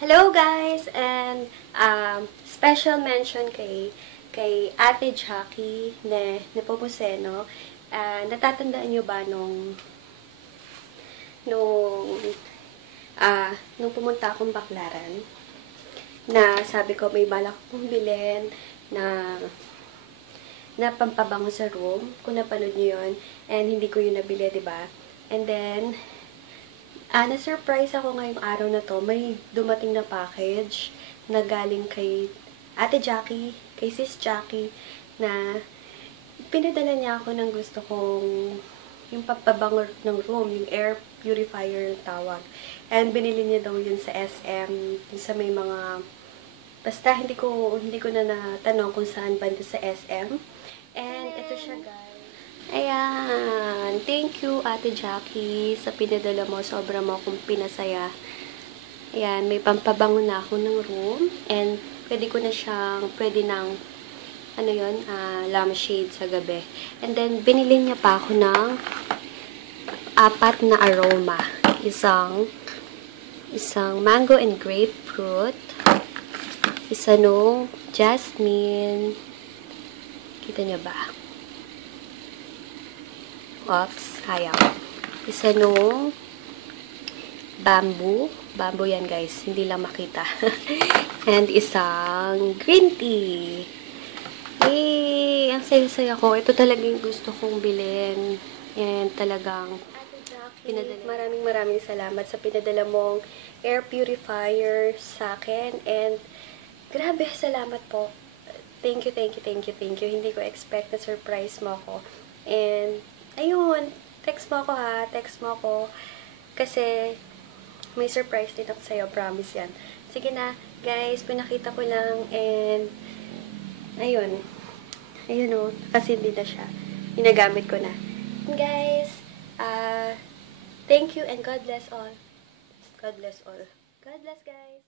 Hello guys! And special mention kay Ate Jackie Nepomuceno. Natatandaan nyo ba nung pumunta akong Baclaran na sabi ko may balak akong bilhin na pampabango sa room, kung napanood nyo yun, and hindi ko yun nabili, diba? And then na-surprise ako ngayong araw na to. May dumating na package na galing kay Ate Jackie, kay Sis Jackie, na pinadala niya ako ng gusto kong yung pampabango ng room, yung air purifier yung tawag. And binili niya daw yun sa SM, yung sa may mga, basta hindi ko na natanong kung saan ba sa SM. And ito siya guys. Ayan. Thank you, Ate Jackie, sa pinadala mo. Sobra mo akong pinasaya. Ayan, may pampabango na ako ng room. And pwede nang, lampshade sa gabi. And then, binili niya pa ako ng 4 na aroma. Isang mango and grapefruit. Isa nung jasmine. Kita niyo ba? Oops, sayang. Isa nung bamboo. Bamboo yan guys, hindi lang makita. And isang green tea. Yay! Ang saya-saya ko. Ito talaga yung gusto kong bilhin. And talagang pinadala. Maraming salamat sa pinadala mong air purifier sa akin. And grabe, salamat po. Thank you. Hindi ko expect na surprise mo ako. And ayun, text mo ako ha. Text mo ako. Kasi may surprise din ako sa'yo. Promise yan. Sige na, guys. Pinakita ko lang. And ayun. Ayun o. Kasi hindi na siya. Ginagamit ko na. And guys, thank you and God bless all. God bless all. God bless guys.